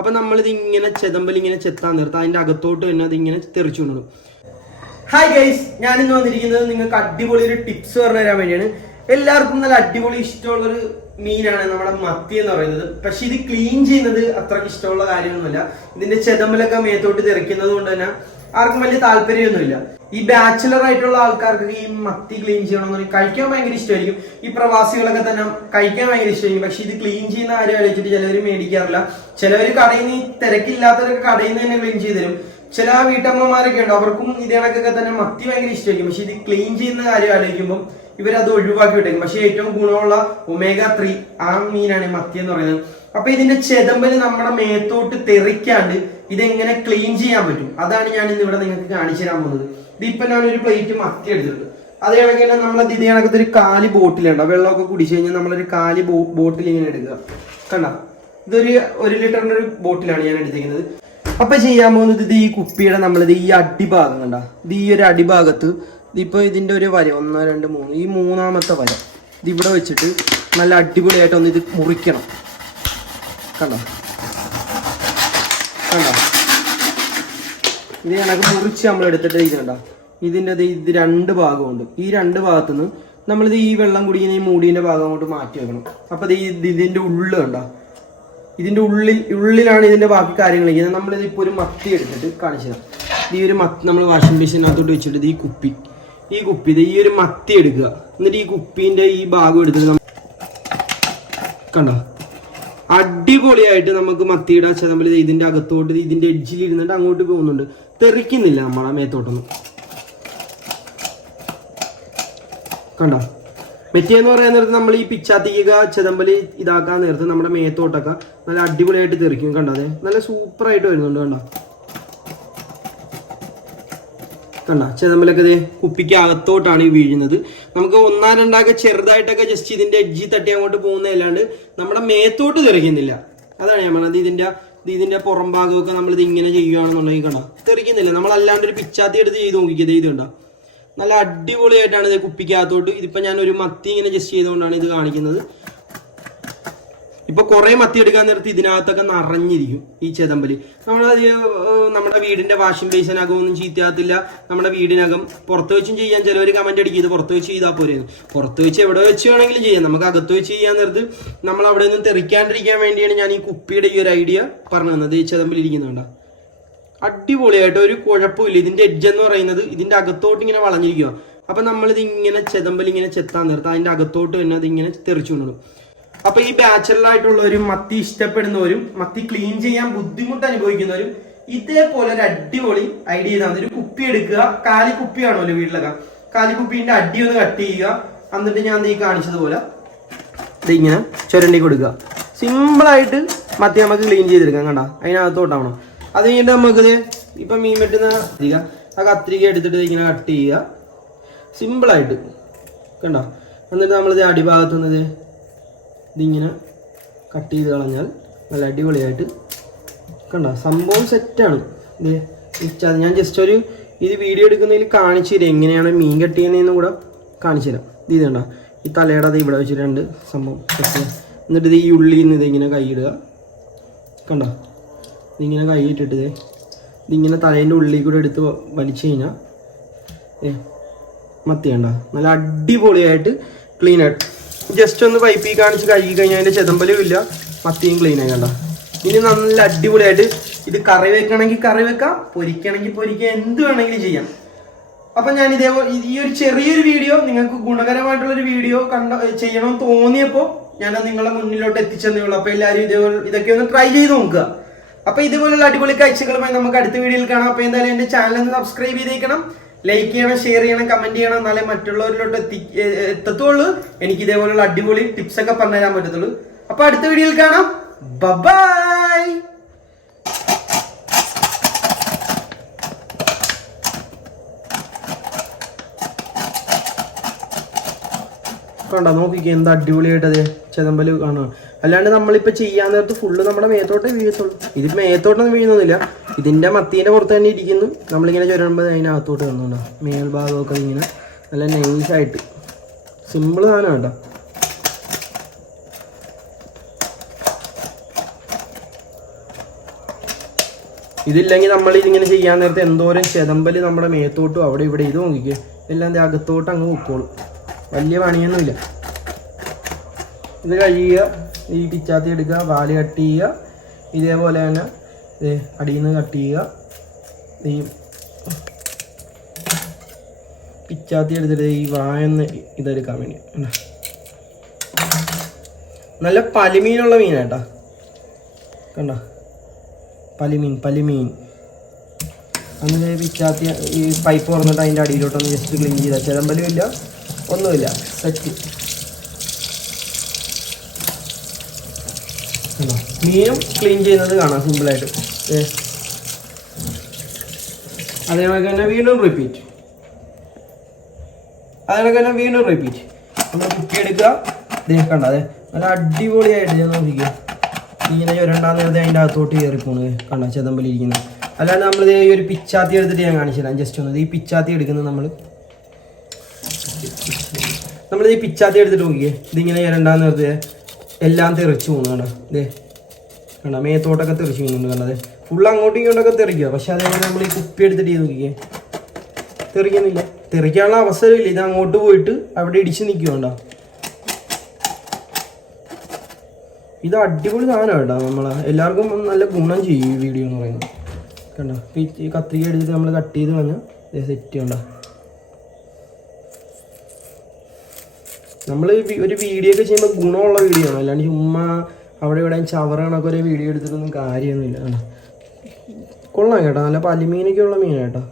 അപ്പൊ നമ്മളിത് ഇങ്ങനെ ചെതമ്പൽ ഇങ്ങനെ ചെത്താൻ നിർത്താം അതിന്റെ അകത്തോട്ട് തന്നെ അത് ഇങ്ങനെ തെറിച്ചു കൊണ്ടിടും ഹായ് ഗൈസ് ഞാൻ ഇന്ന് വന്നിരിക്കുന്നത് നിങ്ങൾക്ക് അടിപൊളി ഒരു ടിപ്സ് പറഞ്ഞു തരാൻ വേണ്ടിയാണ്. എല്ലാവർക്കും നല്ല അടിപൊളി ഇഷ്ടമുള്ളൊരു മീനാണ് നമ്മുടെ മത്തി എന്ന് പറയുന്നത്. പക്ഷെ ഇത് ക്ലീൻ ചെയ്യുന്നത് അത്രയ്ക്ക് ഇഷ്ടമുള്ള കാര്യമൊന്നുമില്ല. ഇതിന്റെ ചെതമ്പലൊക്കെ മേത്തോട്ട് തെറിക്കുന്നത് കൊണ്ട് തന്നെ ആർക്കും വലിയ താല്പര്യമൊന്നുമില്ല. ഈ ബാച്ചിലർ ആയിട്ടുള്ള ആൾക്കാർക്ക് ഈ മത്തി ക്ലീൻ ചെയ്യണമെന്ന് കഴിക്കാൻ ഭയങ്കര ഇഷ്ടമായിരിക്കും ഈ പ്രവാസികളൊക്കെ തന്നെ കഴിക്കാൻ ഭയങ്കര ഇഷ്ടമായിരിക്കും പക്ഷെ ഇത് ക്ലീൻ ചെയ്യുന്ന ആരും ആലോചിച്ചിട്ട് ചിലവർ മേടിക്കാറില്ല. ചിലവർ കടയിൽ നിന്ന് തിരക്കില്ലാത്തവരൊക്കെ കടയിൽ നിന്ന് തന്നെ ക്ലീൻ ചെയ്ത് തരും. ചില വീട്ടമ്മമാരൊക്കെ ഉണ്ട്. അവർക്കും ഇതേ കണക്കൊക്കെ തന്നെ മത്തി ഭയങ്കര ഇഷ്ടമായിരിക്കും പക്ഷെ ഇത് ക്ലീൻ ചെയ്യുന്ന കാര്യം ആലോചിക്കുമ്പോൾ ഇവരത് ഒഴിവാക്കി വിട്ടേക്കും. പക്ഷെ ഏറ്റവും ഗുണമുള്ള ഒമേഗ ത്രീ ആ മീനാണ് മത്തി എന്ന് പറയുന്നത്. അപ്പൊ ഇതിന്റെ ചെതമ്പൽ നമ്മുടെ മേത്തോട്ട് തെറിക്കാണ്ട് ഇതെങ്ങനെ ക്ലീൻ ചെയ്യാൻ പറ്റും? അതാണ് ഞാൻ ഇന്ന് ഇവിടെ നിങ്ങൾക്ക് കാണിച്ചു തരാൻ പോകുന്നത്. ഇതിപ്പോ ഞാൻ ഒരു പ്ലേറ്റ് മത്തി എടുത്തിട്ടുണ്ട്. അതേ കണക്ക് തന്നെ നമ്മൾ ഇതേ കണക്കത്തെ ഒരു കാലി ബോട്ടിലുണ്ടോ വെള്ളമൊക്കെ കുടിച്ചു കഴിഞ്ഞാൽ നമ്മളൊരു കാലി ബോട്ടിൽ ഇങ്ങനെ എടുക്കുക. കണ്ട? ഇതൊരു ഒരു ലിറ്ററിന്റെ ഒരു ബോട്ടിലാണ് ഞാൻ എടുത്തിരിക്കുന്നത്. അപ്പൊ ചെയ്യാൻ പോകുന്നത് ഇത് ഈ കുപ്പിയുടെ നമ്മളിത് ഈ അടിഭാഗം കണ്ട? ഇത് ഈ ഒരു അടിഭാഗത്ത് ഇതിപ്പോ ഇതിന്റെ ഒരു വര ഒന്ന് രണ്ട് മൂന്ന് ഈ മൂന്നാമത്തെ വര. ഇത് ഇവിടെ വെച്ചിട്ട് നല്ല അടിപൊളിയായിട്ട് ഒന്ന് ഇത് മുറിക്കണം. കണ്ടോ? കണ്ടോ? ഇത് കണക്ക് മുറിച്ച് നമ്മൾ എടുത്തിട്ട് ഇത് കണ്ടോ? ഇതിന്റെ ദേ ഇത് രണ്ട് ഭാഗമുണ്ട്. ഈ രണ്ട് ഭാഗത്തുനിന്ന് നമ്മളിത് ഈ വെള്ളം കുടിക്കുന്ന ഈ മൂടീന്റെ ഭാഗം അങ്ങോട്ട് മാറ്റി വെക്കണം. അപ്പൊ ദേ ഇത് ഇതിന്റെ ഉള്ളു ഉണ്ടോ ഇതിന്റെ ഉള്ളിൽ ഉള്ളിലാണ് ഇതിന്റെ ബാക്കി കാര്യങ്ങൾ ഇരിക്കുന്നത്. നമ്മളിത് ഇപ്പോൾ ഒരു മത്തി എടുത്തിട്ട് കാണിച്ചതാണ് ഈ ഒരു മത്തി നമ്മൾ വാഷിംഗ് മെഷീനകത്തോട്ട് വെച്ചിട്ട് ഈ കുപ്പി ഈ കുപ്പി ഇത് ഈ ഒരു മത്തി എടുക്കുക. എന്നിട്ട് ഈ കുപ്പീന്റെ ഈ ഭാഗം എടുത്തിട്ട് കണ്ടോ? അടിപൊളിയായിട്ട് നമുക്ക് മത്തിയുടെ നമ്മൾ ഇതിന്റെ അകത്തോട്ട് ഇതിന്റെ എഡ്ജിൽ ഇരുന്നിട്ട് അങ്ങോട്ട് പോകുന്നുണ്ട്. തെറിക്കുന്നില്ല നമ്മളെ മേത്തോട്ടൊന്നും. കണ്ടോ? മെറ്റിയെന്ന് പറയാൻ നേരത്ത് നമ്മൾ ഈ പിച്ചാത്തിക്ക ചെതമ്പലി ഇതാക്കാൻ നേരത്ത് നമ്മുടെ മേത്തോട്ടൊക്കെ നല്ല അടിപൊളിയായിട്ട് തെറിക്കും കണ്ടോ അതെ? നല്ല സൂപ്പറായിട്ട് വരുന്നുണ്ട് കണ്ടോ? കണ്ട? ചെതമ്പലൊക്കെ ഇത് കുപ്പിക്ക് അകത്തോട്ടാണ് ഈ വീഴുന്നത്. നമുക്ക് ഒന്നാം രണ്ടാക്കെ ചെറുതായിട്ടൊക്കെ ജസ്റ്റ് ഇതിന്റെ എഡ്ജി തട്ടി അങ്ങോട്ട് പോകുന്നതല്ലാണ്ട് നമ്മുടെ മേത്തോട്ട് തെറിക്കുന്നില്ല. അതാണ് ഞാൻ പറഞ്ഞത്. ഇതിന്റെ ഇത് ഇതിന്റെ പുറം ഭാഗമൊക്കെ നമ്മൾ ഇത് ഇങ്ങനെ ചെയ്യുകയാണെന്നുണ്ടെങ്കിൽ കണ്ട? തെറിക്കുന്നില്ല. നമ്മൾ അല്ലാണ്ട് ഒരു പിച്ചാത്തി എടുത്ത് ചെയ്ത് നോക്കിക്കത് ഇത് കണ്ട? നല്ല അടിപൊളിയായിട്ടാണ് ഇത് കുപ്പിക്കകത്തോട്ട്. ഇതിപ്പോ ഞാൻ ഒരു മത്തി ഇങ്ങനെ ജസ്റ്റ് ചെയ്തുകൊണ്ടാണ് ഇത് കാണിക്കുന്നത്. ഇപ്പൊ കുറെ മത്തി എടുക്കാൻ നേരത്ത് ഇതിനകത്തൊക്കെ നിറഞ്ഞിരിക്കും ഈ ചെതമ്പൽ. നമ്മളത് നമ്മുടെ വീടിന്റെ വാഷിംഗ് ബേസിനകം ഒന്നും ചീത്തയാകത്തില്ല. നമ്മുടെ വീടിനകം പുറത്ത് വെച്ചും ചെയ്യാൻ ചിലവർ കമന്റ് അടിക്കും ഇത് പുറത്ത് വെച്ച് ചെയ്താൽ പോരെ പുറത്ത് വെച്ച് എവിടെ വെച്ച് വേണമെങ്കിലും ചെയ്യാം. നമുക്ക് അകത്ത് വെച്ച് ചെയ്യാൻ നേരത്ത് നമ്മൾ അവിടെ ഒന്നും തെറിക്കാണ്ടിരിക്കാൻ വേണ്ടിയാണ് ഞാൻ ഈ കുപ്പിയുടെ ഈ ഒരു ഐഡിയ പറഞ്ഞു തന്നത് ഈ ചെതമ്പൽ ഇരിക്കുന്നുണ്ടോ അടിപൊളിയായിട്ട് ഒരു കുഴപ്പമില്ല. ഇതിന്റെ എഡ്ജ് എന്ന് പറയുന്നത് ഇതിന്റെ അകത്തോട്ട് ഇങ്ങനെ വളഞ്ഞിരിക്കുക. അപ്പൊ നമ്മളിത് ഇങ്ങനെ ചെതമ്പൽ ഇങ്ങനെ ചെത്താൻ നിർത്താം അതിന്റെ അകത്തോട്ട് തന്നെ അത് ഇങ്ങനെ തെറിച്ചു കൊണ്ടു അപ്പൊ ഈ ബാച്ചലറായിട്ടുള്ളവരും മത്തി ഇഷ്ടപ്പെടുന്നവരും മത്തി ക്ലീൻ ചെയ്യാൻ ബുദ്ധിമുട്ട് അനുഭവിക്കുന്നവരും ഇതേപോലെ ഒരു അടിപൊളി ഐഡിയ ചെയ്താൽ ഒരു കുപ്പി എടുക്കുക. കാലി കുപ്പി കാണുമല്ലോ വീട്ടിലൊക്കെ. കാലി കുപ്പിന്റെ അടി ഒന്ന് കട്ട് ചെയ്യുക. എന്നിട്ട് ഞാൻ ഈ കാണിച്ചതുപോലെ ഇതിങ്ങനെ ചുരണ്ടി കൊടുക്കുക. സിമ്പിളായിട്ട് മത്തി നമുക്ക് ക്ലീൻ ചെയ്തെടുക്കാം കണ്ട. അതിനകത്തോട്ടാവണം. അത് കഴിഞ്ഞിട്ട് നമുക്കിത് ഇപ്പം മീൻ വെട്ടുന്ന കത്രിക ആ കത്രിക എടുത്തിട്ട് ഇങ്ങനെ കട്ട് ചെയ്യുക. സിമ്പിളായിട്ട് കണ്ടോ? എന്നിട്ട് നമ്മളിത് അടിഭാഗത്ത് നിന്നത് ഇതിങ്ങനെ കട്ട് ചെയ്ത് കളഞ്ഞാൽ നല്ല അടിപൊളിയായിട്ട് കണ്ടോ? സംഭവം സെറ്റാണ് ഇത് ഞാൻ ജസ്റ്റ് ഒരു ഇത് വീഡിയോ എടുക്കുന്നതിൽ കാണിച്ചു തരാം എങ്ങനെയാണ് മീൻ കട്ട് ചെയ്യുന്നതെന്ന് കൂടെ കാണിച്ചു തരാം ഇത് കണ്ടോ? ഈ തലയുടെ അത് ഇവിടെ വെച്ചിട്ടുണ്ട്. സംഭവം എന്നിട്ട് ഇത് ഈ ഉള്ളിൽ നിന്ന് ഇതിങ്ങനെ കൈയിടുക. കണ്ടോ? ഇതിങ്ങനെ കൈ ഇട്ടിട്ട് ദേ. ഇതിങ്ങനെ തലേന്റെ ഉള്ളിൽ കൂടെ എടുത്ത് വലിച്ചു കഴിഞ്ഞാൽ ഏ മത്തി കണ്ട. നല്ല അടിപൊളിയായിട്ട് ക്ലീൻ ആയിട്ട്. ജസ്റ്റ് ഒന്ന് പൈപ്പിൽ കാണിച്ച് കഴുകി കഴിഞ്ഞാൽ അതിന്റെ ചെതമ്പലും ഇല്ല. മത്തിയും ക്ലീൻ ആയി കണ്ട. ഇനി നല്ല അടിപൊളിയായിട്ട് ഇത് കറി വെക്കണമെങ്കിൽ കറി വെക്കാം പൊരിക്കണമെങ്കിൽ പൊരിക്കാം എന്ത് വേണമെങ്കിലും ചെയ്യാം. അപ്പം ഞാൻ ഇതേപോലെ ഈ ഒരു ചെറിയൊരു വീഡിയോ നിങ്ങൾക്ക് ഗുണകരമായിട്ടുള്ളൊരു വീഡിയോ കണ്ട ചെയ്യണമെന്ന് തോന്നിയപ്പോൾ ഞാനത് നിങ്ങളുടെ നിങ്ങളെ മുന്നിലോട്ട് എത്തിച്ചെന്നേ ഉള്ളൂ. അപ്പോൾ എല്ലാവരും ഇതേപോലെ ഇതൊക്കെ ഒന്ന് ട്രൈ ചെയ്ത് നോക്കുക. അപ്പൊ ഇതുപോലുള്ള അടിപൊളി കാഴ്ചകളുമായി നമുക്ക് അടുത്ത വീഡിയോയിൽ കാണാം. അപ്പൊ എന്തായാലും എന്റെ ചാനൽ ഒന്ന് സബ്സ്ക്രൈബ് ചെയ്തേക്കണം. ലൈക്ക് ചെയ്യണം ഷെയർ ചെയ്യണം കമന്റ് ചെയ്യണം. എന്നാലേ മറ്റുള്ളവരിലോട്ട് എത്തി എത്തത്തുള്ളൂ. എനിക്ക് ഇതേപോലുള്ള അടിപൊളി ടിപ്സ് ഒക്കെ പറഞ്ഞുതരാൻ പറ്റത്തുള്ളൂ. അപ്പൊ അടുത്ത വീഡിയോയിൽ കാണാം. ബബായ് കണ്ടോ നോക്കിക്കേ എന്താ അല്ലാണ്ട് നമ്മളിപ്പോ ചെയ്യാൻ നേരത്ത് ഫുള്ള് നമ്മുടെ മേത്തോട്ടേ വീഴത്തുള്ളൂ ഇത് മേത്തോട്ടൊന്നും വീഴുന്നില്ല. ഇതിന്റെ മത്തീന്റെ പുറത്ത് തന്നെ ഇരിക്കുന്നു. നമ്മളിങ്ങനെ ചുരുമ്പോ അതിനകത്തോട്ട് വന്നുണ്ടോ. മേൽഭാഗമൊക്കെ ഇങ്ങനെ നല്ല നൈസായിട്ട് സിമ്പിൾ സാധനം കേട്ടോ. ഇതില്ലെങ്കിൽ നമ്മൾ ഇതിങ്ങനെ ചെയ്യാൻ നേരത്തെ എന്തോരം ചെതമ്പൽ നമ്മുടെ മേത്തോട്ടും അവിടെ ഇവിടെ ഇത് നോക്കിക്കേ. എല്ലാം അകത്തോട്ട് അങ്ങ് പൊക്കോളും. വലിയ പണിയൊന്നുമില്ല. ഇത് കഴുകുക ഈ പിച്ചാത്തി എടുക്കുക വാൽ കട്ട് ചെയ്യുക. ഇതേപോലെ തന്നെ അടിയിൽ നിന്ന് കട്ട് ചെയ്യുക. ഈ പിച്ചാത്തി എടുത്തിട്ട് ഈ വായന്ന് ഇതെടുക്കാൻ വേണ്ടി? നല്ല പലിമീനുള്ള മീനാട്ടാ. കണ്ട? പലിമീൻ പലിമീൻ. അങ്ങനെ പിച്ചാത്തി ഈ പൈപ്പ് തുറന്നിട്ട് അതിന്റെ അടിയിലോട്ടൊന്ന് ജസ്റ്റ് ക്ലീൻ ചെയ്താൽ ചിലമ്പലും ഇല്ല ഒന്നുമില്ല. സെറ്റ്. മീനും ക്ലീൻ ചെയ്യുന്നത് കാണാം സിമ്പിളായിട്ട്. അതേപോലെ തന്നെ വീണ്ടും റിപ്പീറ്റ് അതേപോലെ തന്നെ വീണ്ടും റിപ്പീറ്റ് നമ്മൾ കുത്തി എടുക്കുക ദേ കണ്ട അതെ നല്ല അടിപൊളിയായിട്ട് ഞാൻ നോക്കിക്കുക ഇങ്ങനെ ചുരണ്ടാൻ നേരത്തെ അതിന്റെ അകത്തോട്ട് കയറി പോണത് കണ്ട ചെതമ്പലിരിക്കുന്നത് അല്ലാണ്ട് നമ്മൾ ഈ ഒരു പിച്ചാത്തി എടുത്തിട്ട് ഞാൻ കാണിച്ചില്ല ജസ്റ്റ് ഒന്ന് ഈ പിച്ചാത്തി എടുക്കുന്നത് നമ്മൾ. നമ്മൾ ഈ പിച്ചാത്തി എടുത്തിട്ട് നോക്കിയേ ഇതിങ്ങനെ രണ്ടാം നേരത്തെ എല്ലാം തെറിച്ച് പോകുന്നു ഇതേ കണ്ട? മേത്തോട്ടൊക്കെ തെറിച്ച് പോകുന്നുണ്ട് കണ്ടത് ഫുൾ അങ്ങോട്ടും ഇങ്ങോട്ടൊക്കെ തെറിക്കുക പക്ഷെ അതേപോലെ നമ്മൾ ഈ കുപ്പി എടുത്തിട്ട് ചെയ്ത് നോക്കിയേ? തെറിക്കുന്നില്ല. തെറിക്കാനുള്ള അവസരമില്ല. ഇത് അങ്ങോട്ട് പോയിട്ട് അവിടെ ഇടിച്ച് നിൽക്കുന്നുണ്ടോ ഇത് അടിപൊളി സാധനം കേട്ടോ നമ്മളെ. എല്ലാവർക്കും നല്ല ഗുണം ചെയ്യും ഈ വീഡിയോ എന്ന് പറയുന്നത്. കണ്ടോ? ഈ- കത്രിക എടുത്തിട്ട് നമ്മൾ കട്ട് ചെയ്ത് വന്ന് സെറ്റ് ചെയ്യണ്ട നമ്മൾ ഒരു വീഡിയോ ഒക്കെ ചെയ്യുമ്പോൾ ഗുണമുള്ള വീഡിയോ ആണ്. അല്ലാണ്ട് ചുമ്മാ അവിടെ ഇവിടെ ചവറണൊക്കെ ഒരു വീഡിയോ എടുത്തിട്ടൊന്നും കാര്യമൊന്നുമില്ല. കൊള്ളാം കേട്ടോ. നല്ല പലിമീനൊക്കെ ഉള്ള മീനാണ് കേട്ടോ.